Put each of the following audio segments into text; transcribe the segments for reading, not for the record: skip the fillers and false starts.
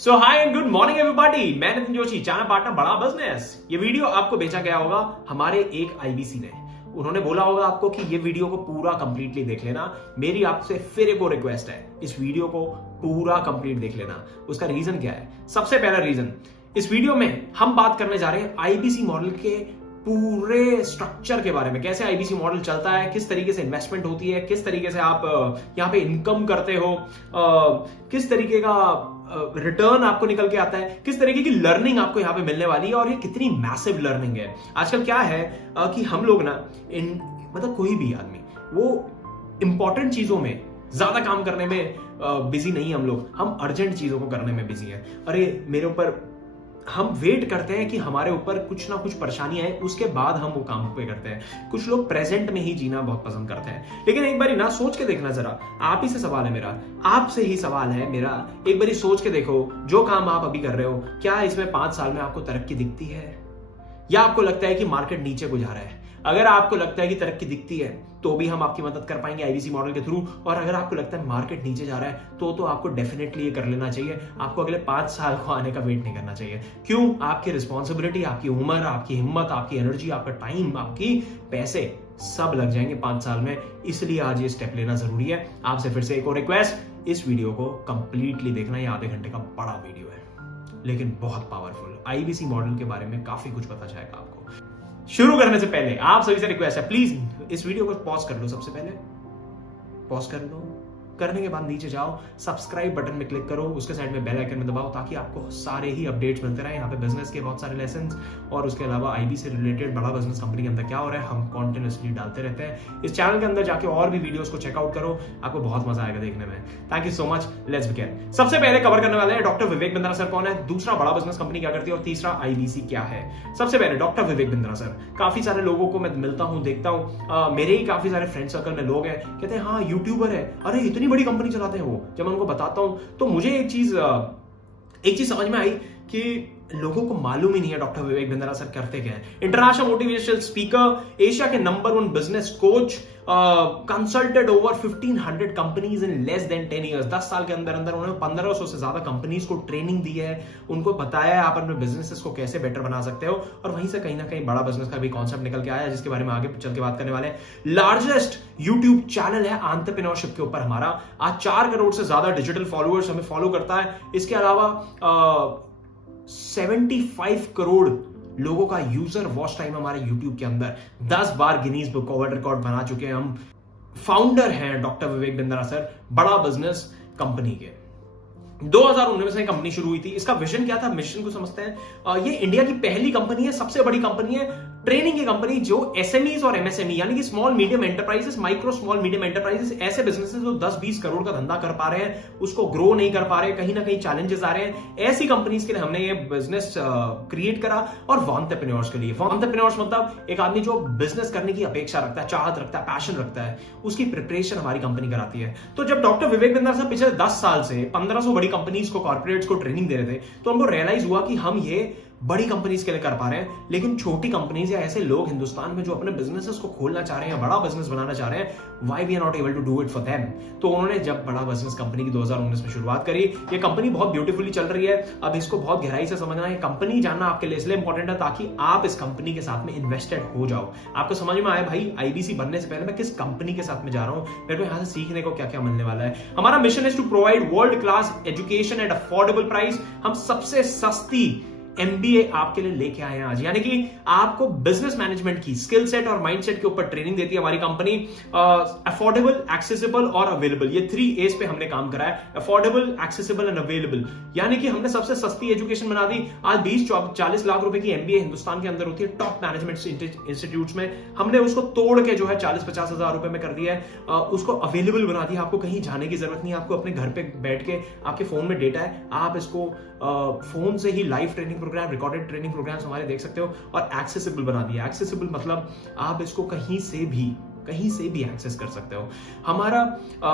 So high and good morning everybody, मैं Nitin Joshi, channel partner बड़ा business. ये वीडियो आपको भेजा गया होगा हमारे एक आईबीसी ने। उन्होंने बोला होगा आपको कि ये वीडियो को पूरा कंप्लीटली देख लेना। मेरी आपसे फिर एक और रिक्वेस्ट है, इस वीडियो को पूरा कंप्लीट देख लेना। उसका रीजन क्या है? सबसे पहला रीजन, इस वीडियो में हम बात करने जा रहे हैं आईबीसी मॉडल के पूरे स्ट्रक्चर के बारे में। कैसे आईबीसी मॉडल चलता है, किस तरीके से इन्वेस्टमेंट होती है, किस तरीके से आप यहाँ पे इनकम करते हो, किस तरीके का रिटर्न आपको निकल के आता है, किस तरीके की लर्निंग आपको यहाँ पे मिलने वाली है और ये कितनी मैसिव लर्निंग है। आजकल क्या है कि हम लोग ना मतलब कोई भी आदमी वो इंपॉर्टेंट चीजों में ज्यादा काम करने में बिजी नहीं, हम अर्जेंट चीजों को करने में बिजी हैं। अरे मेरे ऊपर हम वेट करते हैं कि हमारे ऊपर कुछ ना कुछ परेशानी आए, उसके बाद हम वो काम पे करते हैं। कुछ लोग प्रेजेंट में ही जीना बहुत पसंद करते हैं। लेकिन एक बारी ना सोच के देखना जरा, आप ही से सवाल है मेरा, आपसे ही सवाल है मेरा, एक बारी सोच के देखो, जो काम आप अभी कर रहे हो, क्या इसमें 5 साल में आपको तरक्की दिखती है या आपको लगता है कि मार्केट नीचे को जा रहा है? अगर आपको लगता है कि तरक्की दिखती है तो भी हम आपकी मदद कर पाएंगे आईबीसी मॉडल के थ्रू, और अगर आपको लगता है मार्केट नीचे जा रहा है तो आपको डेफिनेटली ये कर लेना चाहिए। आपको अगले 5 साल को आने का वेट नहीं करना चाहिए। क्यों? आपकी रिस्पॉन्सिबिलिटी, आपकी उम्र, आपकी हिम्मत, आपकी एनर्जी, आपका टाइम, आपकी पैसे सब लग जाएंगे 5 साल में। इसलिए आज ये स्टेप लेना जरूरी है। आपसे फिर से एक और रिक्वेस्ट, इस वीडियो को कंप्लीटली देखना। ये आधे घंटे का बड़ा वीडियो है लेकिन बहुत पावरफुल। आईबीसी मॉडल के बारे में काफी कुछ पता चलेगा आपको। शुरू करने से पहले आप सभी से रिक्वेस्ट है, प्लीज इस वीडियो को पॉज कर लो। सबसे पहले पॉज कर लो, करने के बाद नीचे जाओ, सब्सक्राइब बटन में क्लिक करो, उसके साइड में बेल आइकन में दबाओ ताकि आपको सारे ही अपडेट्स मिलते रहे। यहाँ पे बिजनेस के बहुत सारे लेसन्स और उसके अलावा आईबी से रिलेटेड बड़ा बिजनेस कंपनी के अंदर क्या हो रहा है हम कॉन्टिन्यूसली डालते रहते हैं। इस चैनल के अंदर जाके और भी वीडियोस को चेकआउट करो, आपको बहुत मजा आएगा देखने में। Thank you so much. Let's begin. सबसे पहले कवर करने वाले हैं डॉक्टर विवेक बिंद्रा सर कौन है, दूसरा बड़ा बिजनेस कंपनी क्या करती है और तीसरा आईबीसी क्या है। सबसे पहले डॉक्टर विवेक बिंद्रा सर, काफी सारे लोगों को मैं मिलता हूँ, देखता हूँ, मेरे ही काफी सारे फ्रेंड सर्कल में लोग हैं, कहते हैं हाँ यूट्यूबर है, अरे इतनी बड़ी कंपनी चलाते हैं वो। जब मैं उनको बताता हूं तो मुझे एक चीज समझ में आई कि लोगों को मालूम ही नहीं है डॉक्टर विवेक बिंद्रा सर करते क्या है। इंटरनेशनल मोटिवेशनल स्पीकर, एशिया के number 1 business coach, consulted over 1500 companies in less than 10 years. 10 साल के अंदर उन्होंने 1500 से ज्यादा कंपनीज को ट्रेनिंग दी है, उनको बताया है आप अपने बिजनेसेस को कैसे बेटर बना सकते हो, और वहीं से कहीं ना कहीं बड़ा बिजनेस का भी कॉन्सेप्ट निकल के आया जिसके बारे में आगे चल के बात करने वाले हैं। लार्जेस्ट यूट्यूब चैनल है एंटरप्रेन्योरशिप के ऊपर हमारा, आज 4 करोड़ से ज्यादा डिजिटल फॉलोअर्स हमें फॉलो करता है। इसके अलावा 75 करोड़ लोगों का यूजर वॉच टाइम हमारे YouTube के अंदर, 10 बार गिनीज बुक वर्ल्ड रिकॉर्ड बना चुके हैं हम। फाउंडर हैं डॉक्टर विवेक बिंद्रा सर बड़ा बिजनेस कंपनी के। 2019 में कंपनी शुरू हुई थी। इसका विजन क्या था, मिशन को समझते हैं। ये इंडिया की पहली कंपनी है, सबसे बड़ी कंपनी है, ट्रेनिंग की कंपनी, जो एसएमईज और एमएसएमई यानी कि small medium enterprises, micro small medium enterprises, ऐसे बिजनेसेस जो 10-20 करोड़ का धंधा कर पा रहे हैं, उसको ग्रो नहीं कर पा रहे, कहीं ना कहीं चैलेंजेस आ रहे हैं, ऐसी कंपनीज के लिए हमने ये बिजनेस क्रिएट करा। और एंटरप्रेन्योर्स के लिए, एंटरप्रेन्योर्स मतलब एक आदमी जो बिजनेस करने की अपेक्षा रखता है, चाहत रखता है, पैशन रखता है, उसकी प्रिपरेशन हमारी कंपनी कराती है। तो जब डॉक्टर विवेक बिंद्रा सर पिछले 10 साल से 1500 बड़ी कंपनीज को, कॉर्पोरेट्स को ट्रेनिंग दे रहे थे, तो उनको रियलाइज हुआ कि हम ये बड़ी कंपनीज के लिए कर पा रहे हैं, लेकिन छोटी कंपनीज या ऐसे लोग हिंदुस्तान में जो अपने बिजनेसेस को खोलना चाह रहे हैं, बड़ा बिजनेस बनाना चाह रहे हैं, why we are not able to do it for them. तो उन्होंने जब बड़ा बिजनेस कंपनी की 2019 में शुरुआत करी, ये कंपनी बहुत ब्यूटीफुली चल रही है। अब इसको बहुत गहराई से समझना है, कंपनी जानना आपके लिए इसलिए इंपॉर्टेंट है ताकि आप इस कंपनी के साथ में इन्वेस्टेड हो जाओ। आपको समझ में आया भाई आईबीसी बनने से पहले मैं किस कंपनी के साथ में जा रहा हूं, मेरे को यहां से सीखने को क्या क्या मिलने वाला है। हमारा mission is to provide world class education at affordable price. हम सबसे सस्ती एमबीए आपके लिए लेके आए हैं आज, यानी कि आपको बिजनेस मैनेजमेंट की स्किल सेट और माइंडसेट के ऊपर ट्रेनिंग देती है हमारी कंपनी। अफोर्डेबल, एक्सेसिबल और अवेलेबल, ये 3 A's पे हमने काम करा है। अफोर्डेबल, एक्सेसिबल एंड अवेलेबल, यानी कि हमने सबसे सस्ती एजुकेशन बना दी। आज 20-40 लाख रुपए की एमबीए हिंदुस्तान के अंदर होती है टॉप मैनेजमेंट इंस्टीट्यूट्स में, हमने उसको तोड़ के जो है 40-50 हजार रुपए में कर दिया है। उसको अवेलेबल बना दिया, आपको कहीं जाने की जरूरत नहीं है, आपको अपने घर पे बैठ के, आपके फोन में डेटा है, आप इसको फोन से ही live training programme, recorded training programmes हमारे देख सकते हो। और एक्सेसिबल बना दिया। एक्सेसिबल मतलब आप इसको कहीं से भी कहीं से भी एक्सेस कर सकते हो। हमारा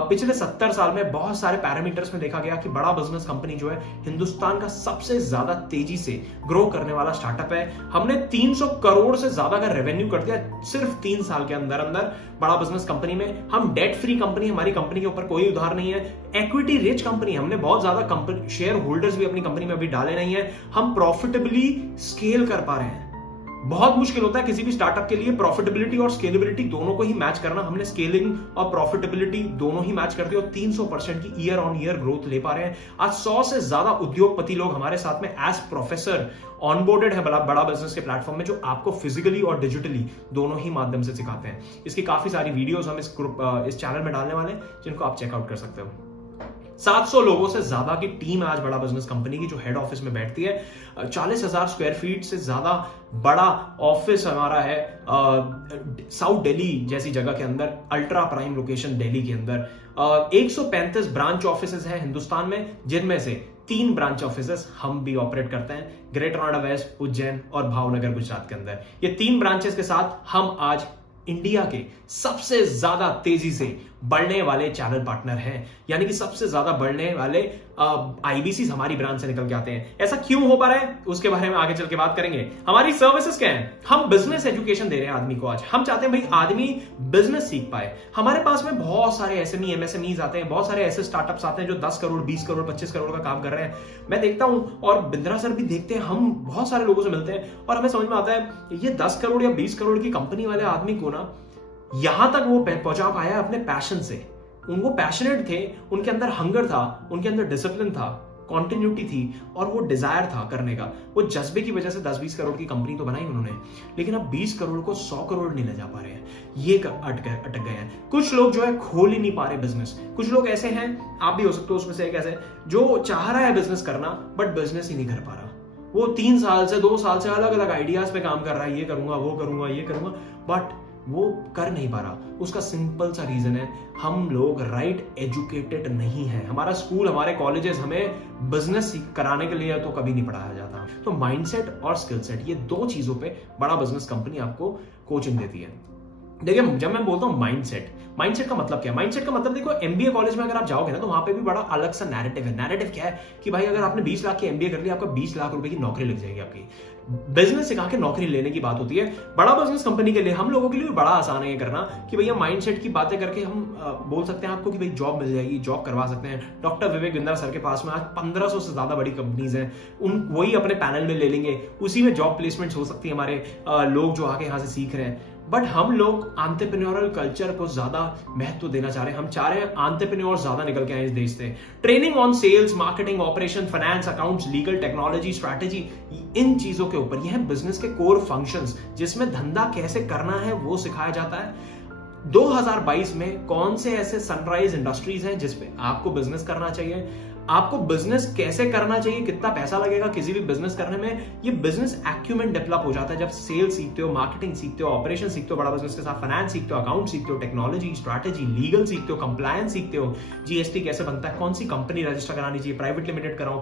पिछले 70 साल में बहुत सारे पैरामीटर्स में देखा गया कि बड़ा बिजनेस कंपनी जो है हिंदुस्तान का सबसे ज्यादा तेजी से ग्रो करने वाला स्टार्टअप है। हमने 300 करोड़ से ज्यादा का रेवेन्यू कर दिया सिर्फ 3 साल के अंदर अंदर बड़ा बिजनेस कंपनी में। हम डेट फ्री कंपनी, हमारी कंपनी के ऊपर कोई उधार नहीं है, इक्विटी रिच कंपनी, हमने बहुत ज्यादा शेयर होल्डर्स भी अपनी कंपनी में अभी डाले नहीं है, हम प्रॉफिटेबली स्केल कर पा रहे हैं। बहुत मुश्किल होता है किसी भी स्टार्टअप के लिए प्रॉफिटेबिलिटी और स्केलेबिलिटी दोनों को ही मैच करना। हमने स्केलिंग और प्रॉफिटेबिलिटी दोनों ही मैच कर दी और 300% की ईयर ऑन ईयर ग्रोथ ले पा रहे हैं। आज 100 से ज्यादा उद्योगपति लोग हमारे साथ में एज प्रोफेसर ऑनबोर्डेड है बड़ा बिजनेस के प्लेटफॉर्म में, जो आपको फिजिकली और डिजिटली दोनों ही माध्यम से सिखाते हैं। इसकी काफी सारी वीडियोस हम इस चैनल में डालने वाले हैं, जिनको आप चेकआउट कर सकते हो। 700 लोगों से ज्यादा की टीम है आज बड़ा बिजनेस कंपनी की, जो हेड ऑफिस में बैठती है। 40,000 स्क्वायर फीट से ज्यादा बड़ा ऑफिस हमारा है साउथ दिल्ली जैसी जगह के अंदर, अल्ट्रा प्राइम लोकेशन दिल्ली के अंदर। 135 ब्रांच ऑफिसेस हैं हिंदुस्तान में, जिनमें से 3 ब्रांच ऑफिसेस हम भी ऑपरेट करते हैं, ग्रेटर नोएडा वेस्ट, उज्जैन और भावनगर गुजरात के अंदर। ये 3 ब्रांचेस के साथ हम आज इंडिया के सबसे ज्यादा तेजी से बढ़ने वाले चैनल पार्टनर हैं, यानी कि सबसे ज्यादा बढ़ने वाले आईबीसी हमारी ब्रांच से निकल के आते हैं। ऐसा क्यों हो पा रहा है उसके बारे में आगे चल के बात करेंगे। हमारी सर्विसेज क्या है? हम बिजनेस एजुकेशन दे रहे हैं आदमी को। आज हम चाहते हैं भाई आदमी बिजनेस सीख पाए। हमारे पास में बहुत सारे एसएमई एमएसएमईज आते हैं, बहुत सारे ऐसे स्टार्टअप्स आते हैं जो 10 करोड़ 20 करोड़ 25 करोड़ का काम कर रहे हैं। मैं देखता हूं और बिंद्रा सर भी देखते हैं, हम बहुत सारे लोगों से मिलते हैं और हमें समझ में आता है ये 10 करोड़ या 20 करोड़ की कंपनी वाले आदमी को ना यहां तक वो पहुंचा पाया अपने पैशन से। उनको पैशनेट थे, उनके अंदर हंगर था, उनके अंदर डिसिप्लिन था, कॉन्टिन्यूटी थी और वो डिजायर था करने का। वो जज्बे की वजह से 10-20 करोड़ की कंपनी तो बनाई उन्होंने, लेकिन अब 20 करोड़ को 100 करोड़ नहीं ले जा पा रहे हैं। ये अटक गए हैं। कुछ लोग जो है खोल ही नहीं पा रहे बिजनेस। कुछ लोग ऐसे हैं, आप भी हो सकते हो उसमें से एक ऐसे, जो चाह रहा है बिजनेस करना बट बिजनेस ही नहीं कर पा रहा। वो 3 साल से 2 साल से अलग अलग आइडियाज पे काम कर रहा है, ये करूंगा वो करूंगा ये करूंगा, बट वो कर नहीं पा रहा। उसका सिंपल सा रीजन है, हम लोग राइट एजुकेटेड नहीं है। हमारा स्कूल, हमारे कॉलेजेस हमें बिजनेस कराने के लिए तो कभी नहीं पढ़ाया जाता। तो माइंडसेट और स्किल सेट, ये 2 चीजों पे बड़ा बिजनेस कंपनी आपको कोचिंग देती है। देखिए, जब मैं बोलता हूं माइंडसेट का मतलब क्या है? माइंडसेट का मतलब देखो, एमबीए कॉलेज में अगर आप जाओगे ना तो वहां पे भी बड़ा अलग सा नैरेटिव है। नैरेटिव क्या है कि भाई अगर आपने 20 लाख की एमबीए कर लिया, आपका 20 लाख रुपए की नौकरी लग जाएगी आपकी। बिजनेस सिखा के नौकरी लेने की बात होती है। बड़ा बिजनेस कंपनी के लिए, हम लोगों के लिए भी बड़ा आसान है ये करना कि भैया माइंडसेट की बातें करके हम बोल सकते हैं आपको कि भाई जॉब मिल जाएगी, जॉब करवा सकते हैं। डॉक्टर विवेक बिंद्रा सर के पास में आज 1500 से ज्यादा बड़ी कंपनीज हैं, वही अपने पैनल में ले लेंगे, उसी में जॉब प्लेसमेंट हो सकती है हमारे लोग जो आके यहाँ से सीख रहे हैं। बट हम लोग एंटरप्रेन्योरल कल्चर को ज्यादा महत्व देना चाह रहे हैं। हम चाह रहे हैं एंटरप्रेन्योर ज्यादा निकल के आए इस देश से। Training on sales, marketing, operation, finance, accounts, legal, technology, strategy, इन चीजों के ऊपर, यह है बिजनेस के कोर फंक्शंस, जिसमें धंधा कैसे करना है वो सिखाया जाता है। 2022 में कौन से ऐसे सनराइज इंडस्ट्रीज हैं जिसपे आपको बिजनेस करना चाहिए, आपको बिजनेस कैसे करना चाहिए, कितना पैसा लगेगा किसी भी बिजनेस करने में। ये बिजनेस एक्यूमेंट डेवलप हो जाता है जब सेल्स सीखते हो, मार्केटिंग सीखते हो, ऑपरेशन सीखते हो बड़ा बिजनेस के साथ, फाइनेंस सीखते हो, अकाउंट सीखते हो, टेक्नोलॉजी, स्ट्रैटेजी, लीगल सीखते हो, कंप्लायंस सीखते हो, जीएसटी कैसे बनता है, कौन सी कंपनी रजिस्टर करानी चाहिए, प्राइवेट लिमिटेड कराऊं,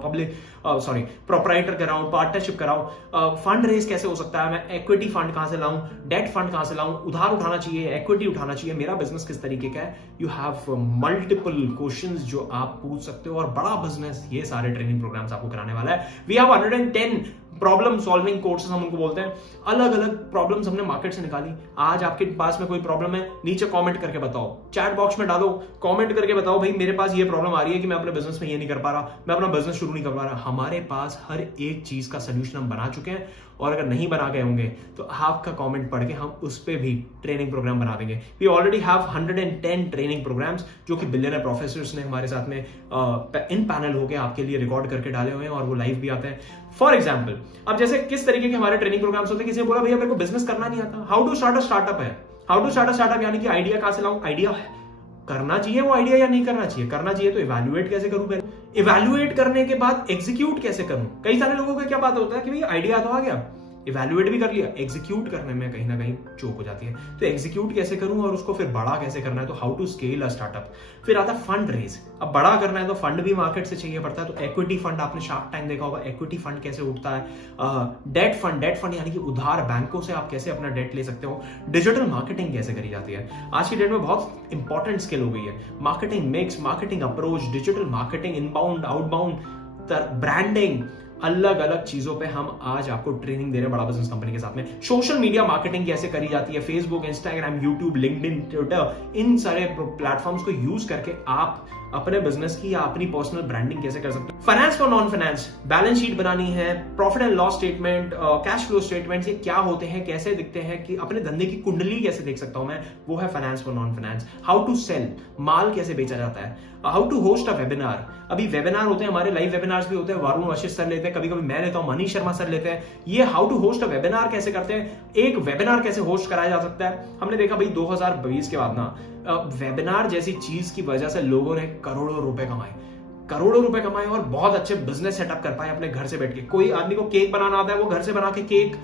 प्रोप्राइटर कराऊं, पार्टनरशिप कराऊं, फंड रेज कैसे हो सकता है, मैं इक्विटी फंड कहां से लाऊं, डेट फंड कहां से लाऊं, उधार उठाना चाहिए, इक्विटी उठाना चाहिए, मेरा बिजनेस किस तरीके का है। यू हैव मल्टीपल क्वेश्चंस जो आप पूछ सकते हो और बड़ा बिजनेस ये सारे ट्रेनिंग प्रोग्राम्स आपको कराने वाला है। We have 110 problem solving courses, हम उनको बोलते हैं। अलग अलग प्रॉब्लम्स हमने मार्केट से निकाली। आज आपके पास में कोई प्रॉब्लम है, नीचे कमेंट करके बताओ, चैट बॉक्स में डालो, कमेंट करके बताओ भाई मेरे पास ये प्रॉब्लम आ रही है कि मैं अपने बिजनेस में ये नहीं कर पा रहा, मैं अपना बिजनेस शुरू नहीं कर पा रहा। हमारे पास हर एक चीज का सोल्यूशन हम बना चुके हैं और अगर नहीं बना गए होंगे तो आपका कमेंट पढ़ के हम उस पर भी ट्रेनिंग प्रोग्राम बना देंगे। We already have 110 training programmes जो कि बिलियनर प्रोफेसर्स ने हमारे साथ में इन पैनल होकर आपके लिए रिकॉर्ड करके डाले हुए हैं और वो लाइव भी आते हैं। फॉर एग्जाम्पल, अब जैसे किस तरीके के हमारे ट्रेनिंग प्रोग्राम्स होते हैं, किसी ने बोला भैया मेरे को बिजनेस करना नहीं आता, how to start a startup है। How to start a startup यानी कि आइडिया कहां से लाऊं, आइडिया करना चाहिए वो आइडिया या नहीं करना चाहिए, करना चाहिए तो इवैल्यूएट कैसे करूं, पहले इवैल्यूएट करने के बाद एग्जीक्यूट कैसे करूं। कई सारे लोगों का क्या बात होता है कि भाई आइडिया तो आ गया, इवैल्यूएट भी कर लिया, एग्जीक्यूट करने में कहीं ना कहीं चूक हो जाती है। तो एग्जीक्यूट कैसे करूं और उसको फिर बड़ा कैसे करना है, तो how to scale a startup. फिर आता है फंड रेज। अब बड़ा करना है तो फंड भी मार्केट से चाहिए पड़ता है, तो इक्विटी फंड, आपने शार्क टैंक देखा होगा, इक्विटी फंड कैसे उठता है। डेट फंड यानी कि उधार, बैंकों से आप कैसे अपना डेट ले सकते हो। डिजिटल मार्केटिंग कैसे करी जाती है, आज की डेट में बहुत इंपॉर्टेंट स्किल हो गई है। Marketing mix, marketing approach, digital marketing, inbound outbound, branding, अलग अलग चीजों पे हम आज आपको ट्रेनिंग दे रहे हैं बड़ा बिजनेस कंपनी के साथ में। सोशल मीडिया मार्केटिंग कैसे करी जाती है, Facebook, Instagram, YouTube, LinkedIn, Twitter, इन सारे प्लेटफॉर्म्स को यूज करके आप अपने बिजनेस की या अपनी पर्सनल ब्रांडिंग कैसे कर सकते हो। Finance for non finance, balance sheet बनानी है, profit and loss statement, cash flow statement, ये क्या होते हैं, कैसे दिखते हैं, कि अपने धंधे की कुंडली कैसे देख सकता हूं मैं, वो है finance for non finance. How to sell, माल कैसे बेचा जाता है। How to host a webinar, अभी वेबिनार होते हैं हमारे, लाइव वेबिनार्स भी होते हैं, वरुण वशिष्ठ सर लेते हैं, कभी कभी मैं लेता हूं, मनीष शर्मा सर लेते हैं। ये how to host a webinar कैसे करते हैं, एक वेबिनार कैसे होस्ट कराया जा सकता है। हमने देखा भाई 2020 के बाद ना वेबिनार जैसी चीज की वजह से लोगों ने करोड़ों रुपए कमाए और बहुत अच्छे बिजनेस सेटअप कर पाए अपने घर से बैठ के। कोई आदमी को केक बनाना आता है, वो घर से बना के केक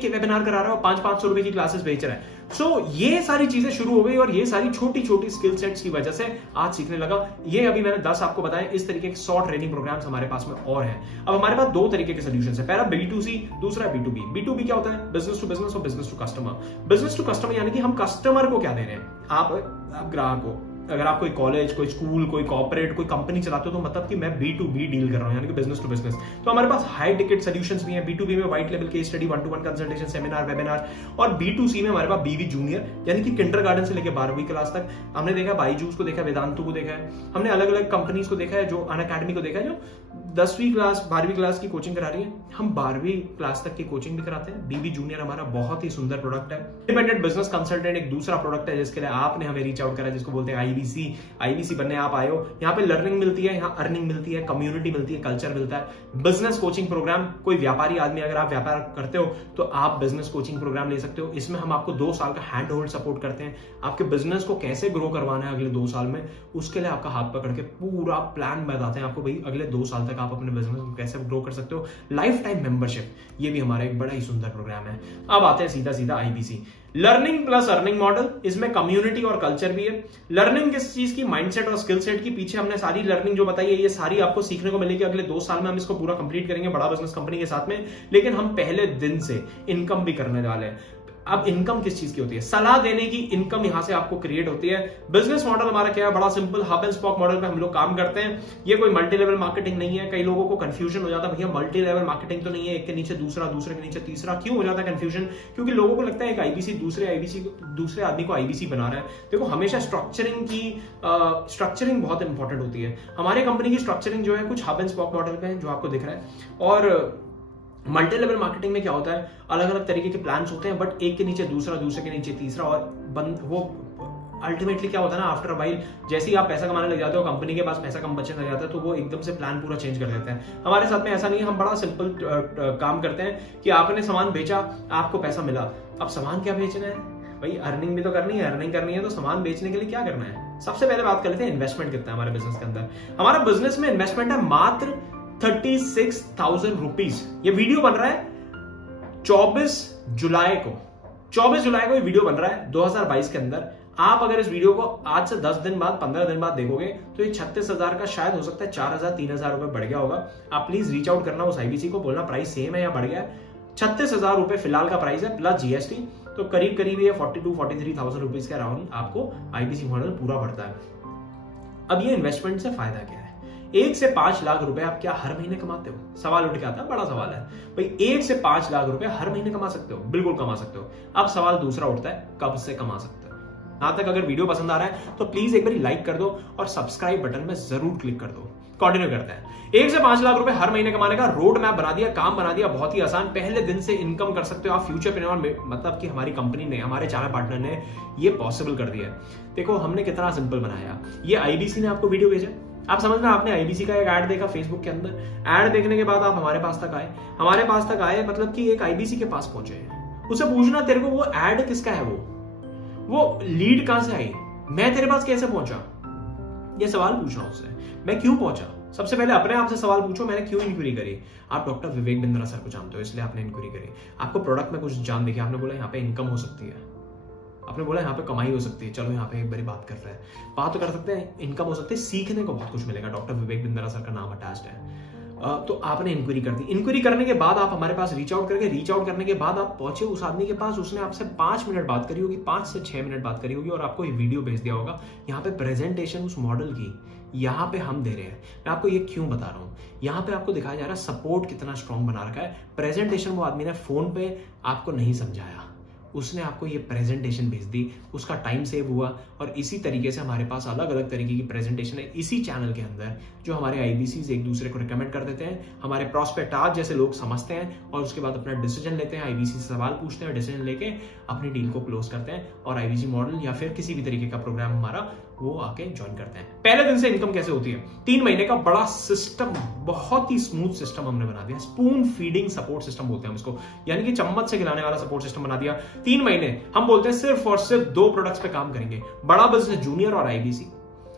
के वेबिनार करा रहा है और 500-500 रुपए की क्लासेस बेच रहा है। सो ये सारी चीजें शुरू हो गई और ये सारी छोटी छोटी स्किल सेट्स की वजह से आज सीखने लगा। ये अभी मैंने 10 आपको बताया, इस तरीके के 100 ट्रेनिंग प्रोग्राम्स हमारे पास में और हैं। अब हमारे पास 2 तरीके के सोल्यूशंस है, पहला B2C, दूसरा B2B। B2B क्या होता है, बिजनेस टू बिजनेस और business to customer. Business to customer यानी कि हम कस्टमर को क्या दे रहे हैं, आप ग्राहक को। अगर आप कोई कॉलेज, कोई स्कूल, कोई कॉर्पोरेट, कोई कंपनी चलाते हो तो मतलब कि मैं B2B डील कर रहा हूं, यानी कि बिजनेस टू बिजनेस। तो हमारे पास हाई टिकट सॉल्यूशंस भी हैं। B2B में white level case study, 1-to-1 consultation, seminar, webinar. और B2C में हमारे पास BB जूनियर, यानी कि किंडरगार्टन से लेकर 12वीं क्लास तक। हमने देखा बाईजूस को देखा, वेदांतु को देखा है, हमने अलग अलग कंपनीज को देखा है, जो अनअकैडमी को देखा है, जो 10वीं क्लास 12वीं क्लास की कोचिंग करा रही है। हम 12वीं क्लास तक की कोचिंग भी कराते हैं। BB जूनियर हमारा बहुत ही सुंदर प्रोडक्ट है। इंडिपेंडेंट बिजनेस कंसल्टेंट एक दूसरा प्रोडक्ट है जिसके लिए आपने हमें रीच आउट करा, जिसको बोलते हैं IBC बनने आप आए हो। यहाँ पे लर्निंग मिलती है, यहाँ अर्निंग मिलती है, कम्युनिटी मिलती है, कल्चर मिलता है। बिजनेस कोचिंग प्रोग्राम, कोई व्यापारी आदमी, अगर आप व्यापार करते हो तो आप बिजनेस कोचिंग प्रोग्राम ले सकते हो। इसमें हम आपको 2 साल का हैंड होल्ड सपोर्ट करते हैं। आपके बिजनेस को कैसे ग्रो करवाना है अगले 2 साल में, उसके लिए आपका हाथ पकड़ के पूरा प्लान बताते हैं आपको, भाई अगले 2 साल तक आप अपने बिजनेस को कैसे ग्रो कर सकते हो। लाइफ टाइम मेंबरशिप, ये भी हमारा एक बड़ा ही सुंदर प्रोग्राम है। अब आते हैं सीधा IBC, learning plus earning model. इसमें कम्युनिटी और कल्चर भी है। लर्निंग किस चीज की, माइंडसेट और स्किल सेट की। पीछे हमने सारी लर्निंग जो बताई है, ये सारी आपको सीखने को मिलेगी। अगले 2 साल में हम इसको पूरा कंप्लीट करेंगे बड़ा बिजनेस कंपनी के साथ में। लेकिन हम पहले दिन से इनकम भी करने वाले हैं। अब इनकम किस चीज की होती है, सलाह देने की इनकम यहां से आपको क्रिएट होती है। बिजनेस मॉडल हमारा क्या है, बड़ा simple, hub and spoke model पे हम लोग काम करते हैं। ये कोई मल्टी लेवल मार्केटिंग नहीं है। कई लोगों को कंफ्यूजन हो जाता है, भैया मल्टी लेवल मार्केटिंग तो नहीं है, एक के नीचे दूसरा, दूसरे के नीचे तीसरा। क्यों हो जाता है कंफ्यूजन, क्योंकि लोगों को लगता है एक IBC दूसरे आदमी को IBC बना रहा है। देखो हमेशा स्ट्रक्चरिंग बहुत इंपॉर्टेंट होती है। हमारे कंपनी की स्ट्रक्चरिंग जो है कुछ हब एंड स्पॉक मॉडल पे है, जो आपको दिख रहा है। और मल्टी लेवल मार्केटिंग में क्या होता है, अलग अलग तरीके के प्लान्स होते हैं, बट एक के नीचे दूसरा, दूसरे के नीचे तीसरा। और वो अल्टीमेटली क्या होता है ना, आफ्टर वाइल जैसे ही आप पैसा कमाने लग जाते हो, कंपनी के पास पैसा कम बचने लग जाता है, तो वो एकदम से प्लान पूरा चेंज कर देते हैं। हमारे साथ में ऐसा नहीं है। हम बड़ा सिंपल काम करते हैं कि आपने सामान बेचा, आपको पैसा मिला। अब सामान क्या बेचना है भाई, अर्निंग भी तो करनी है। अर्निंग करनी है तो सामान बेचने के लिए क्या करना है। सबसे पहले बात कर लेते हैं इन्वेस्टमेंट कितना है हमारे बिजनेस के अंदर। हमारा बिजनेस में इन्वेस्टमेंट है मात्र 36,000 रुपीज। ये वीडियो बन रहा है 24 जुलाई को ये वीडियो बन रहा है 2022 के अंदर। आप अगर इस वीडियो को आज से 10 दिन बाद, 15 दिन बाद देखोगे तो ये 36,000 का शायद हो सकता है 4,000-3,000 रुपए बढ़ गया होगा। आप प्लीज रीच आउट करना उस IBC को, बोलना प्राइस सेम है या बढ़ गया है। 36,000 रुपए फिलहाल का प्राइस है प्लस GST, तो करीब ये 42-43,000 रुपीज के अराउंड आपको IBC मॉडल पूरा पड़ता है। अब ये इन्वेस्टमेंट से फायदा क्या है, 1 से 5 लाख रुपए आप क्या हर महीने कमाते हो? सवाल उठ के आता है, बड़ा सवाल है भाई। 1 से 5 लाख रुपए हर महीने कमा सकते हो? बिल्कुल कमा सकते हो। अब सवाल दूसरा उठता है, कब से कमा सकते हो? यहां तक अगर वीडियो पसंद आ रहा है तो प्लीज एक बार लाइक कर दो और सब्सक्राइब बटन में जरूर क्लिक कर दो। कंटिन्यू करते हैं। 1 से 5 लाख रुपए हर महीने कमाने का रोड मैप बना दिया, काम बना दिया, बहुत ही आसान। पहले दिन से इनकम कर सकते हो आप। फ्यूचरप्रेन्योर मतलब कि हमारी कंपनी ने, हमारे चैनल पार्टनर ने ये पॉसिबल कर दिया है। देखो हमने कितना सिंपल बनाया। ये IBC ने आपको वीडियो भेजा, आप समझना, आपने IBC का एक ऐड देखा फेसबुक के अंदर, ऐड देखने के बाद आप हमारे पास तक आए मतलब कि एक IBC के पास पहुंचे। उसे पूछना तेरे को वो ऐड किसका है, वो लीड कहां से आई, मैं तेरे पास कैसे पहुंचा। ये सवाल पूछना उससे, मैं क्यों पहुंचा। सबसे पहले अपने आप से सवाल पूछो, मैंने क्यों इंक्वायरी करी। आप डॉक्टर विवेक बिंद्रा सर को जानते हो इसलिए आपने इंक्वायरी करी। आपको प्रोडक्ट में कुछ जान देखी, आपने बोला यहाँ पे इनकम हो सकती है, आपने बोला यहाँ पे कमाई हो सकती है, चलो यहाँ पे एक बारी बात कर रहे हैं, बात तो कर सकते हैं, इनकम हो सकती है, सीखने को बहुत कुछ मिलेगा। डॉक्टर विवेक बिंद्रा सर का नाम अटैच्ड है। तो आपने इंक्वायरी कर दी। इंक्वायरी करने के बाद आप हमारे पास रीच आउट करने के बाद आप पहुंचे उस आदमी के पास, उसने आपसे 5 मिनट बात करी होगी, 5 से 6 मिनट बात करी होगी और आपको ये वीडियो भेज दिया होगा। यहाँ पे प्रेजेंटेशन उस मॉडल की यहाँ पे हम दे रहे हैं। मैं आपको ये क्यों बता रहा हूँ, यहाँ पे आपको दिखाया जा रहा है सपोर्ट कितना स्ट्रॉन्ग बना रखा है। प्रेजेंटेशन वो आदमी ने फोन पे आपको नहीं समझाया, उसने आपको ये प्रेजेंटेशन भेज दी, उसका टाइम सेव हुआ। और इसी तरीके से हमारे पास अलग अलग तरीके की प्रेजेंटेशन है इसी चैनल के अंदर, जो हमारे आईबीसीज एक दूसरे को रिकमेंड कर देते हैं। हमारे प्रोस्पेक्ट आज जैसे लोग समझते हैं और उसके बाद अपना डिसीजन लेते हैं, आईबीसी से सवाल पूछते हैं, डिसीजन लेके अपनी डील को क्लोज करते हैं और आईबीसी मॉडल या फिर किसी भी तरीके का प्रोग्राम हमारा वो आके ज्वाइन करते हैं। पहले दिन से इनकम कैसे होती है, 3 महीने का बड़ा सिस्टम, बहुत ही स्मूथ सिस्टम हमने बना दिया। स्पून फीडिंग सपोर्ट सिस्टम बोलते हैं हम इसको, यानी कि चम्मच से खिलाने वाला सपोर्ट सिस्टम बना दिया। 3 महीने हम बोलते हैं सिर्फ और सिर्फ 2 प्रोडक्ट्स पे काम करेंगे, बड़ा बिजनेस, जूनियर और आईबीसी।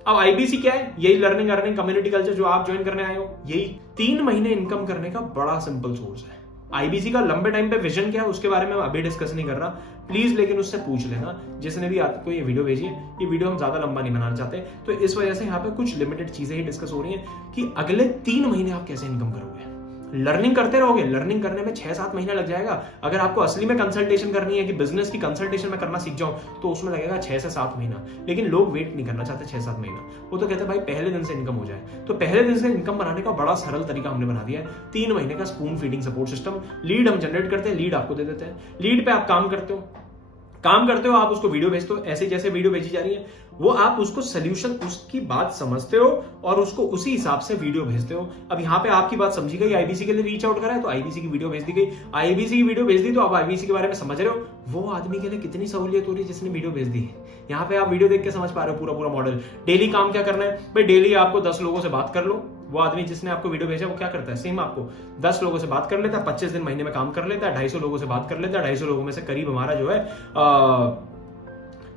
अब आईबीसी क्या है, यही लर्निंग अर्निंग कम्युनिटी कल्चर जो आप ज्वाइन करने आए हो, यही 3 महीने इनकम करने का बड़ा सिंपल सोर्स है। आईबीसी का लंबे टाइम पे विजन क्या है उसके बारे में अभी डिस्कस नहीं कर रहा, प्लीज लेकिन उससे पूछ लेना जिसने भी आपको ये वीडियो भेजी है। ये वीडियो हम ज्यादा लंबा नहीं बनाना चाहते, तो इस वजह से यहाँ पे कुछ लिमिटेड चीजें ही डिस्कस हो रही हैं कि अगले 3 महीने आप कैसे इनकम करोगे। लर्निंग करते रहोगे, लर्निंग करने में 6-7 महीना लग जाएगा। अगर आपको असली में कंसल्टेशन करनी है कि बिजनेस की कंसल्टेशन में करना सीख जाओ, तो उसमें लगेगा 6 से 7 महीना। लेकिन लोग वेट नहीं करना चाहते 6-7 महीना, वो तो कहते हैं भाई पहले दिन से इनकम हो जाए। तो पहले दिन से इनकम बनाने का बड़ा सरल तरीका हमने बना दिया है, 3 महीने का spoon feeding support system. Lead हम जनरेट करते हैं, लीड आपको दे देते हैं, लीड पे आप काम करते हो, आप उसको वीडियो भेजते हो, ऐसे जैसे वीडियो भेजी जा रही है वो आप उसको सोल्यूशन, उसकी बात समझते हो और उसको उसी हिसाब से वीडियो भेजते हो। अब यहाँ पे आपकी बात समझी गई, आईबीसी के लिए रीच आउट करा है तो आईबीसी की वीडियो भेज दी गई, आईबीसी की वीडियो भेज दी तो आप आईबीसी के बारे में समझ रहे हो। वो आदमी के लिए कितनी सहूलियत हो रही है जिसने वीडियो भेज दी है। यहाँ पे आप वीडियो देख के समझ पा रहे हो पूरा मॉडल। डेली काम क्या करना है भाई, डेली आपको 10 लोगों से बात कर लो। वो आदमी जिसने आपको वीडियो भेजा वो क्या करता है, सेम आपको 10 लोगों से बात कर लेता है, 25 दिन महीने में काम कर लेता है, 250 लोगों से बात कर लेता है। 250 लोगों में से करीब हमारा जो है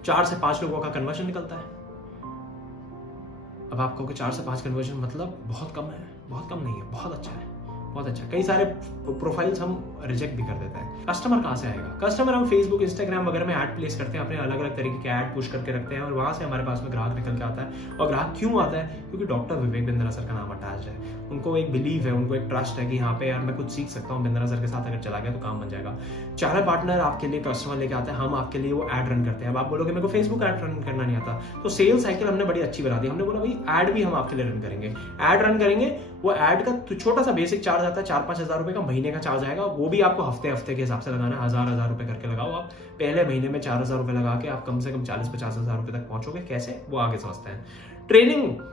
4 से 5 लोगों का कन्वर्जन निकलता है। अब आप कहोगे 4 से 5 कन्वर्जन मतलब बहुत कम है, बहुत कम नहीं है, बहुत अच्छा है, बहुत अच्छा। कई सारे प्रोफाइल्स हम रिजेक्ट भी कर देते हैं। कस्टमर कहां से आएगा, कस्टमर हम फेसबुक इंस्टाग्राम वगैरह में ऐड प्लेस करते हैं, अपने अलग अलग तरीके के ऐड पुश करके रखते हैं और वहां से हमारे पास में ग्राहक निकल के आता है। और ग्राहक क्यों आता है, क्योंकि डॉक्टर विवेक बिंद्रा सर का नाम अटैच है। उनको एक बिलीव है, उनको एक ट्रस्ट है कि यहाँ पे यार मैं कुछ सीख सकता हूँ, बिंद्रा सर के साथ अगर चला गया तो काम बन जाएगा। चारा पार्टनर आपके लिए कस्टमर लेके आता है, हम आपके लिए वो ऐड रन करते हैं। अब आप बोलोगे मेरे को फेसबुक ऐड रन करना नहीं आता, तो सेल साइकिल हमने बड़ी अच्छी बना दी। हमने बोला भाई ऐड भी हम आपके लिए रन करेंगे, ऐड रन करेंगे। वो ऐड का तो छोटा सा बेसिक चार्ज आता है, 4-5 हजार रुपए का महीने का चार्ज आएगा। वो भी आपको हफ्ते के हिसाब से लगाना है, 1000 रुपए करके लगाओ। आप पहले महीने में 4000 रुपए लगा के आप कम से कम 40-50 हजार रुपए तक पहुंचोगे। कैसे, वो आगे समझते हैं। ट्रेनिंग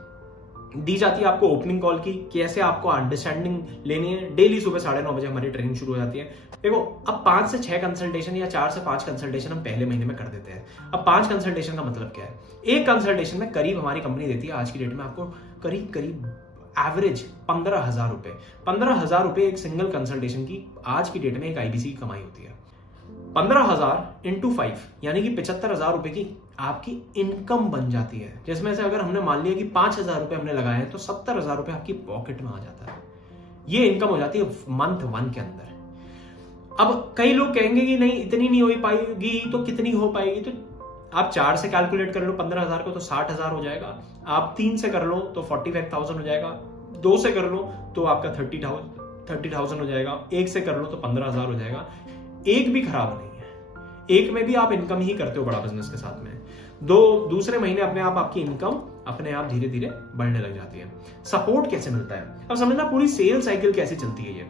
दी जाती है आपको ओपनिंग कॉल की, कैसे आपको अंडरस्टैंडिंग लेनी है। डेली सुबह 9:30 बजे हमारी ट्रेनिंग शुरू हो जाती है। देखो अब 5 से 6 कंसल्टेशन या 4 से 5 कंसल्टेशन हम पहले महीने में कर देते हैं। अब 5 कंसल्टेशन का मतलब क्या है, एक कंसल्टेशन में करीब हमारी कंपनी देती है आज की डेट में आपको करीब एवरेज 15,000 रुपए। 15,000 रुपए एक सिंगल कंसल्टेशन की आज की डेट में एक आईबीसी की कमाई होती है। 15,000 इंटू 5 यानी कि 75,000 रुपए की आपकी इनकम बन जाती है, जिसमें से अगर हमने मान लिया कि 5,000 रुपए हमने लगाए हैं तो 70,000 रुपए आपकी पॉकेट में आ जाता है। ये इनकम हो जाती है मंथ 1 के अंदर। अब कई लोग कहेंगे कि नहीं इतनी नहीं हो पाएगी, तो कितनी हो पाएगी, तो आप 4 से कैलकुलेट कर लो 15,000 को तो 60,000 हो जाएगा। आप 3 से कर लो तो 45,000 हो जाएगा। 2 से कर लो तो आपका 30,000 हो जाएगा। 1 से कर लो तो 15,000 हो जाएगा। एक भी खराब नहीं है, एक में भी आप इनकम ही करते हो बड़ा बिजनेस के साथ में। दूसरे महीने अपने आप आपकी इनकम अपने आप धीरे धीरे बढ़ने लग जाती है। सपोर्ट कैसे मिलता है, अब समझना पूरी सेल साइकिल कैसे चलती है। ये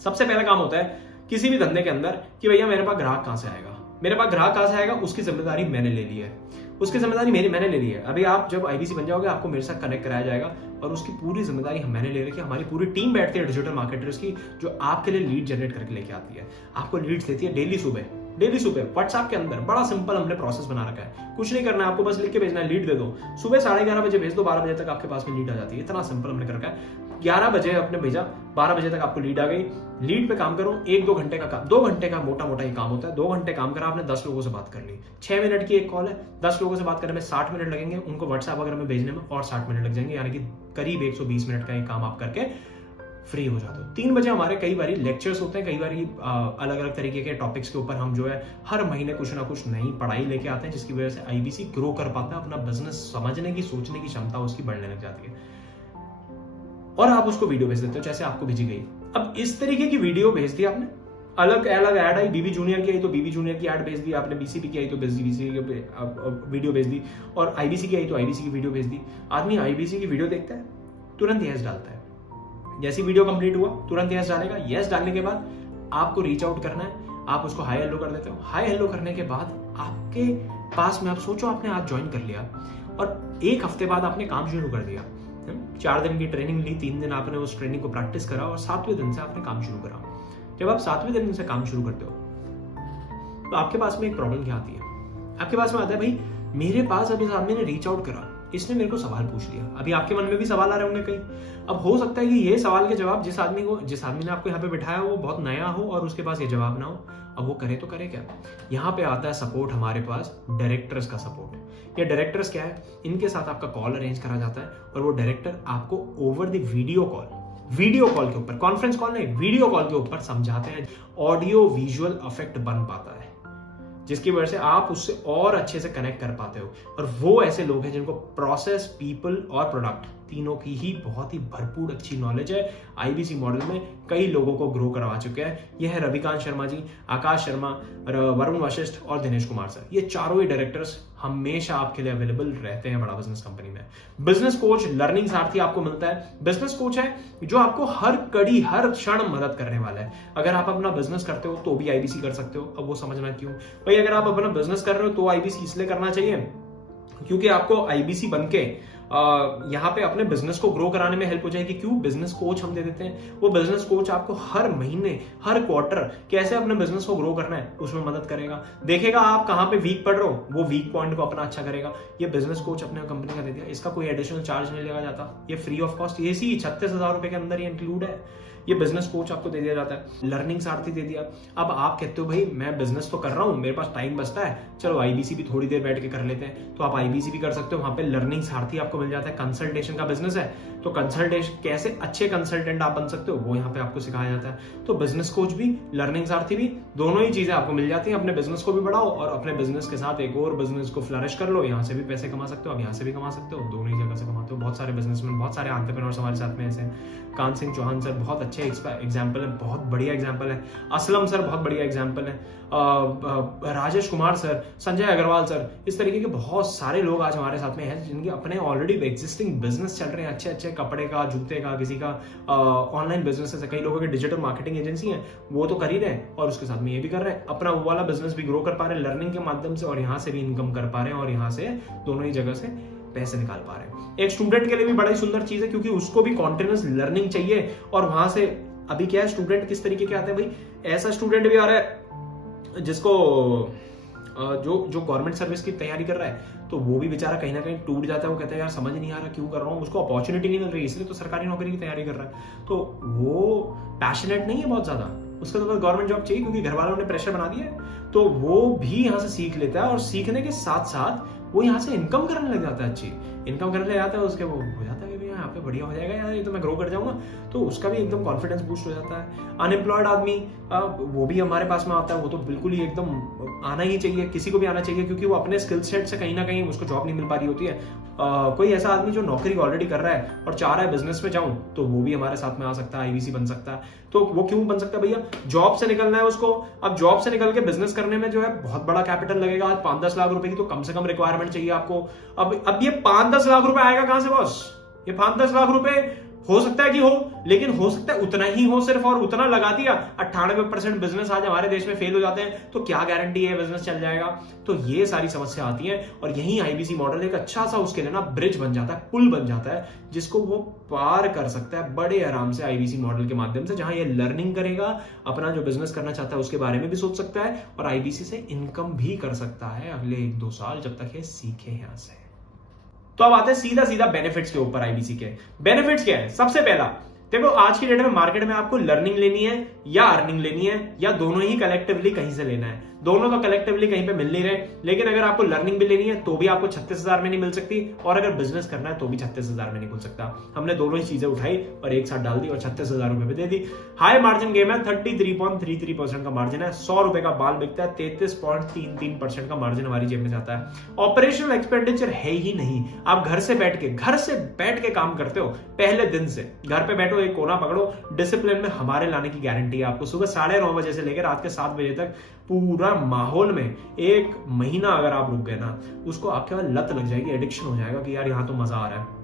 सबसे पहला काम होता है किसी भी धंधे के अंदर कि भैया मेरे पास ग्राहक कहां से आएगा, मेरे पास ग्राहक कहां से आएगा, उसकी जिम्मेदारी मैंने ले ली है, उसकी जिम्मेदारी मैंने ले ली है। अभी आप जब आईबीसी बन जाओगे आपको मेरे साथ कनेक्ट कराया जाएगा और उसकी पूरी जिम्मेदारी मैंने ले रखी है। हमारी पूरी टीम बैठती है डिजिटल मार्केटर्स की, जो आपके लिए लीड जनरेट करके लेके आती है। आपको लीड्स देती है डेली सुबह व्हाट्सएप के अंदर। बड़ा सिंपल हमने प्रोसेस बना रखा है, कुछ नहीं करना है, आपको बस लिख के भेजना है, लीड दे दो। सुबह 11:30 बजे भेज दो, 12 बजे तक आपके पास में लीड आ जाती है। इतना सिंपल हमने कर रखा है। 11 बजे अपने भेजा, 12 बजे तक आपको लीड आ गई, लीड पे काम करो, 1-2 घंटे का काम, 2 घंटे का मोटा मोटा ही काम होता है। 2 घंटे काम करा आपने, 10 लोगों से बात कर ली, 6 मिनट की एक कॉल है, 10 लोगों से बात करने में 60 मिनट लगेंगे, उनको व्हाट्सएप वगैरह में भेजने में और 60 मिनट लग जाएंगे, यानी कि करीब 120 मिनट का ये काम आप करके फ्री हो जाते हो। 3 बजे हमारे कई बार लेक्चर्स होते हैं, कई बार अलग अलग तरीके के टॉपिक्स के ऊपर हम जो है हर महीने कुछ ना कुछ नई पढ़ाई लेके आते हैं, जिसकी वजह से आईबीसी ग्रो कर पाता है, अपना बिजनेस समझने की, सोचने की क्षमता उसकी बढ़ने लग जाती है और आप उसको वीडियो भेज देते हो जैसे आपको भेजी गई। अब इस तरीके की वीडियो भेज दी आपने, अलग अलग ऐड आई, बीबी जूनियर की आई तो बीबी जूनियर की ऐड भेज दी आपने, बीसीपी की आई तो बीसीपी की वीडियो भेज दी, और आईबीसी की आई तो आईबीसी की वीडियो भेज दी। आदमी आईबीसी की वीडियो देखता है, तुरंत यस डालता है, जैसी वीडियो कंप्लीट हुआ तुरंत यस डालेगा। यस डालने के बाद आपको रीच आउट करना है, आप उसको हाई हेलो कर देते हो। हाई हेलो करने के बाद आपके पास में, आप सोचो आपने आज ज्वाइन कर लिया और 1 हफ्ते बाद आपने काम शुरू कर दिया, 4 दिन की ट्रेनिंग ली, 3 दिन आपने उस ट्रेनिंग को प्रैक्टिस करा और 7वें दिन से आपने काम शुरू करा। जब आप 7वें दिन से काम शुरू करते हो तो आपके पास में एक प्रॉब्लम क्या आती है? आपके पास में आता है, भाई मेरे पास अभी आदमी ने रीच आउट करा, इसने मेरे को सवाल पूछ लिया। अभी आपके मन में भी सवाल आ रहे होंगे कई। अब हो सकता है कि ये सवाल के जवाब जिस आदमी ने आपको यहाँ पे बिठाया वो बहुत नया हो और उसके पास ये जवाब ना हो। अब वो करे तो करे क्या? यहाँ पे आता है सपोर्ट, हमारे पास डायरेक्टर्स का सपोर्ट। ये डायरेक्टर्स क्या है? इनके साथ आपका कॉल अरेंज करा जाता है और वो डायरेक्टर आपको ओवर द वीडियो कॉल के ऊपर, कॉन्फ्रेंस कॉल नहीं, वीडियो कॉल के ऊपर समझाते हैं। ऑडियो विजुअल इफेक्ट बन पाता है जिसकी वजह से आप उससे और अच्छे से कनेक्ट कर पाते हो। और वो ऐसे लोग हैं जिनको प्रोसेस, पीपल और प्रोडक्ट तीनों की ही बहुत ही भरपूर अच्छी नॉलेज है। आईबीसी मॉडल में कई लोगों को ग्रो करवा चुके हैं। ये है रविकांत शर्मा जी, आकाश शर्मा, वरुण वशिष्ठ और दिनेश कुमार सर। ये चारों ही डायरेक्टर्स हमेशा आपके लिए अवेलेबल रहते हैं बड़ा बिजनेस कंपनी में। बिजनेस कोच, लर्निंग सारथी आपको मिलता है। बिजनेस कोच है जो आपको हर कड़ी, हर क्षण मदद करने वाला है। अगर आप अपना बिजनेस करते हो तो भी आईबीसी कर सकते हो। अब वो समझना क्यों भाई? अगर आप अपना बिजनेस कर रहे हो तो आईबीसी इसलिए करना चाहिए क्योंकि आपको आईबीसी बनके यहाँ पे अपने बिजनेस को ग्रो कराने में हेल्प हो जाएगी। क्यों? बिजनेस कोच हम दे देते हैं। वो बिजनेस कोच आपको हर महीने, हर क्वार्टर कैसे अपने बिजनेस को ग्रो करना है उसमें मदद करेगा। देखेगा आप कहाँ पे वीक पड़ रहे हो, वो वीक पॉइंट को अपना अच्छा करेगा। ये बिजनेस कोच अपने कंपनी का दे दिया, इसका कोई एडिशनल चार्ज नहीं लगा जाता, ये फ्री ऑफ कॉस्ट, ये 36,000 रुपए के अंदर ये इंक्लूड है। ये बिजनेस कोच आपको दे दिया जाता है। लर्निंग सारथी दे दिया। अब आप कहते हो भाई मैं बिजनेस तो कर रहा हूं, मेरे पास टाइम बचता है, चलो आईबीसी भी थोड़ी देर बैठ के कर लेते हैं, तो आप आईबीसी भी कर सकते हो। वहां पे लर्निंग सारथी आपको मिल जाता है। कंसल्टेशन का बिजनेस है तो कंसल्टेशन, कैसे अच्छे कंसल्टेंट आप बन सकते हो वो यहाँ पे आपको सिखाया जाता है। तो बिजनेस कोच भी, लर्निंग सारथी भी, दोनों ही चीजें आपको मिल जाती हैं। अपने बिजनेस को भी बढ़ाओ और अपने बिजनेस के साथ एक और बिजनेस को फ्लरिश कर लो। यहाँ से भी पैसे कमा सकते हो, आप यहाँ से भी कमा सकते हो, दोनों ही जगह से कमाते हो। बहुत सारे बिजनेसमैन, बहुत सारे एंटरप्रेन्योर्स हमारे साथ में ऐसे हैं। कान सिंह चौहान सर बहुत अच्छे एग्जाम्पल है, बहुत बढ़िया एग्जाम्पल है। असलम सर बहुत बढ़िया एग्जाम्पल है। राजेश कुमार सर, संजय अग्रवाल सर, इस तरीके के बहुत सारे लोग आज हमारे साथ में हैं जिनके अपने ऑलरेडी एग्जिस्टिंग बिजनेस चल रहे हैं, अच्छे अच्छे कपड़े का, जूते का, किसी का ऑनलाइन बिजनेस है। कई लोगों की डिजिटल मार्केटिंग एजेंसी है, वो तो कर ही रहे हैं और उसके साथ में ये भी कर रहे हैं, अपना वो वाला बिजनेस भी ग्रो कर पा रहे हैं लर्निंग के माध्यम से, और यहाँ से भी इनकम कर पा रहे हैं और यहाँ से दोनों ही जगह से पैसे निकाल पा रहे हैं। एक स्टूडेंट के लिए भी बड़ा ही सुंदर चीज है क्योंकि उसको भी कॉन्टिन्यूस लर्निंग चाहिए। और वहां से अभी क्या है, स्टूडेंट किस तरीके के आते हैं भाई? ऐसा स्टूडेंट भी आ रहा है जिसको जो गवर्नमेंट सर्विस की तैयारी कर रहा है तो वो भी बेचारा कहीं ना कहीं टूट जाता है। वो कहता है यार समझ नहीं आ रहा क्यों कर रहा हूँ, उसको अपॉर्चुनिटी नहीं मिल रही इसलिए तो सरकारी नौकरी की तैयारी कर रहा है। तो वो पैशनेट नहीं है बहुत ज्यादा, उसको तो बस गवर्नमेंट जॉब चाहिए क्योंकि घर वालों ने प्रेशर बना दिया है। तो वो भी यहाँ से सीख लेता है और सीखने के साथ साथ वो यहाँ से इनकम करने लग जाता है, अच्छी इनकम करने लग जाता है। उसके वो हो जाता है कि यहाँ पे बढ़िया हो जाएगा यार, ये तो मैं ग्रो कर जाऊंगा, तो उसका भी एकदम कॉन्फिडेंस बूस्ट हो जाता है। अनएम्प्लॉयड आदमी वो भी हमारे पास में आता है, वो तो बिल्कुल ही एकदम आना ही चाहिए, किसी को भी आना चाहिए क्योंकि वो अपने स्किल सेट से कहीं ना कहीं उसको जॉब नहीं मिल पा रही होती है। कोई ऐसा आदमी जो नौकरी ऑलरेडी कर रहा है और चाह रहा है बिजनेस में जाऊं तो वो भी हमारे साथ में आ सकता है, आईबीसी बन सकता है। तो वो क्यों बन सकता है भैया? जॉब से निकलना है उसको। अब जॉब से निकल के बिजनेस करने में जो है बहुत बड़ा कैपिटल लगेगा। आज 5-10 लाख रुपए की तो कम से कम रिक्वायरमेंट चाहिए आपको। अब ये 5-10 लाख रुपए आएगा कहां से बॉस? ये 5-10 लाख रुपए हो सकता है कि हो, लेकिन हो सकता है उतना ही हो सिर्फ, और उतना लगा दिया। 98% बिजनेस आज हमारे देश में फेल हो जाते हैं, तो क्या गारंटी है बिजनेस चल जाएगा? तो ये सारी समस्या आती है और यही आईबीसी मॉडल एक अच्छा सा उसके लिए ना ब्रिज बन जाता है, पुल बन जाता है, जिसको वो पार कर सकता है बड़े आराम से आईबीसी मॉडल के माध्यम से, जहां ये लर्निंग करेगा, अपना जो बिजनेस करना चाहता है उसके बारे में भी सोच सकता है और आईबीसी से इनकम भी कर सकता है अगले 1-2 साल जब तक ये सीखे यहां से। तो अब आते हैं सीधा बेनिफिट्स के ऊपर। आईबीसी के बेनिफिट्स क्या है? सबसे पहला, देखो आज की डेट में मार्केट में आपको लर्निंग लेनी है या अर्निंग लेनी है, या दोनों ही कलेक्टिवली कहीं से लेना है। दोनों तो कलेक्टिवली कहीं पे मिल नहीं रहे, लेकिन अगर आपको लर्निंग भी लेनी है तो भी आपको 36,000 में नहीं मिल सकती, और अगर बिजनेस करना है तो भी 36,000 में नहीं खुल सकता। हमने दोनों ही चीजें उठाई और एक साथ डाल दी और 36,000 रुपए पे दे दी। हाई मार्जिन गेम है, 33.33% का मार्जिन है, 100 रुपए का बाल बिकता है, 33.33% का मार्जिन हमारी जेब में जाता है। ऑपरेशनल एक्सपेंडिचर है ही नहीं। आप घर से बैठ के काम करते हो, पहले दिन से घर पे बैठो, एक कोना पकड़ो, डिसिप्लिन में हमारे लाने की गारंटी है आपको। सुबह 9:30 बजे से लेकर रात के 7 बजे तक पूरा माहौल में 1 महीना अगर आप रुक गए ना, उसको आपके बाद लत लग जाएगी, एडिक्शन हो जाएगा कि यार यहां तो मजा आ रहा है।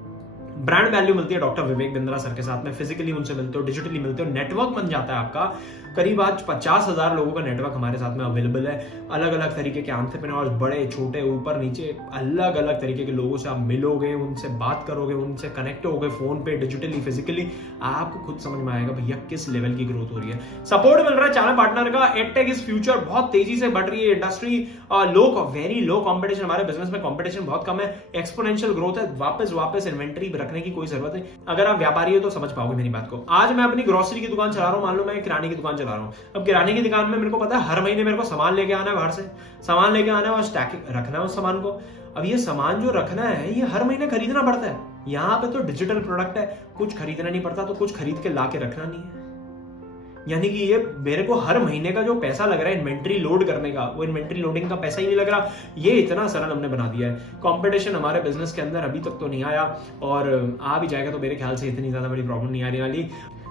ब्रांड वैल्यू मिलती है डॉक्टर विवेक बिंद्रा सर के साथ में, फिजिकली उनसे मिलते हो, डिजिटली मिलते हो, नेटवर्क बन जाता है आपका। करीब आज 50,000 लोगों का नेटवर्क हमारे साथ में अवेलेबल है। अलग अलग तरीके के एंटरप्रेन्योर्स, बड़े छोटे ऊपर नीचे अलग अलग तरीके के लोगों से आप मिलोगे, उनसे बात करोगे, उनसे कनेक्ट होगे फोन पे, डिजिटली, फिजिकली। आपको खुद समझ में आएगा भैया किस लेवल की ग्रोथ हो रही है। सपोर्ट मिल रहा है चैनल पार्टनर का। एडटेक इज फ्यूचर, बहुत तेजी से बढ़ रही है इंडस्ट्री, वेरी लो कॉम्पिटिशन। हमारे बिजनेस में कॉम्पिटिशन बहुत कम है, एक्सपोनेंशियल ग्रोथ है। वापस इन्वेंट्री रखने की कोई जरूरत नहीं। अगर आप व्यापारी हो तो समझ पाओगे मेरी बात को। आज मैं अपनी ग्रोसरी की दुकान चला रहा हूं, मान लो मैं किराने की दुकान चला रहा हूं। अब किराने की दुकान में मेरे को पता है हर महीने मेरे को सामान लेके आना है, बाहर से सामान लेके आना है और स्टैक रखना है उस सामान को। अब ये सामान जो रखना है ये हर महीने खरीदना पड़ता है। यहां पे तो डिजिटल प्रोडक्ट है, कुछ खरीदना नहीं पड़ता, तो कुछ खरीद के लाके रखना नहीं है। यानी कि ये मेरे को हर महीने का जो पैसा लग रहा है इन्वेंट्री लोड करने का, वो इन्वेंट्री लोडिंग का पैसा ही नहीं लग रहा। ये इतना सरल हमने बना दिया है। कंपटीशन हमारे बिजनेस के अंदर अभी तक तो नहीं आया, और आ भी जाएगा तो मेरे ख्याल से इतनी ज्यादा बड़ी प्रॉब्लम नहीं आने वाली।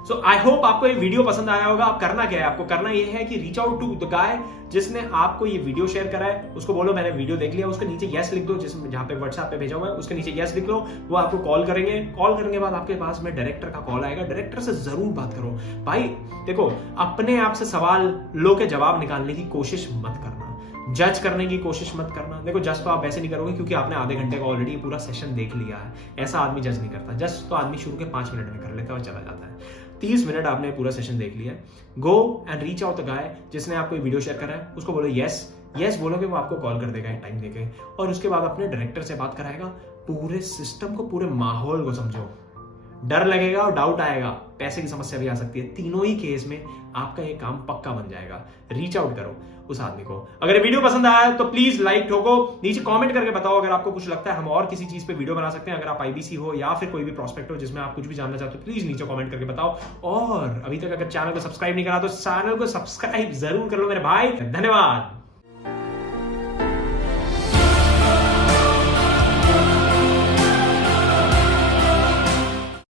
सो आई होप आपको ये वीडियो पसंद आया होगा। आप करना क्या है, आपको करना ये है कि reach out to the guy जिसने आपको ये वीडियो शेयर करा है, उसको बोलो मैंने वीडियो देख लिया, उसके नीचे यस लिख दो, जिसमें जहां पे व्हाट्सएप पे भेजा हुआ है उसके नीचे यस लिख लो। वो आपको कॉल करेंगे, कॉल करने के बाद आपके पास में डायरेक्टर का कॉल आएगा। डायरेक्टर से जरूर बात करो भाई। देखो, अपने आप से सवाल लो के जवाब निकालने की कोशिश मत करना, जज करने की कोशिश मत करना। देखो, जज तो आप वैसे नहीं करोगे क्योंकि आपने आधे घंटे का ऑलरेडी पूरा सेशन देख लिया है। ऐसा आदमी जज नहीं करता। जज तो आदमी शुरू के 5 मिनट में कर लेता है और चला जाता है। 30 मिनट आपने पूरा सेशन देख लिया। Go and reach out the guy जिसने आपको वीडियो शेयर करा है, उसको बोलो यस बोलोगे, वो आपको कॉल कर देगा टाइम देके, और उसके बाद अपने डायरेक्टर से बात कराएगा। पूरे सिस्टम को, पूरे माहौल को समझो। डर लगेगा और डाउट आएगा, पैसे की समस्या भी आ सकती है। तीनों ही केस में आपका ये काम पक्का बन जाएगा। रीच आउट करो उस आदमी को। अगर वीडियो पसंद आया तो प्लीज लाइक ठोको, नीचे कमेंट करके बताओ अगर आपको कुछ लगता है हम और किसी चीज पे वीडियो बना सकते हैं। अगर आप आईबीसी हो या फिर कोई भी प्रोस्पेक्ट हो जिसमें आप कुछ भी जानना चाहते हो, प्लीज नीचे कमेंट करके बताओ। और अभी तक अगर चैनल को सब्सक्राइब नहीं करा तो चैनल को सब्सक्राइब जरूर कर लो मेरे भाई। धन्यवाद।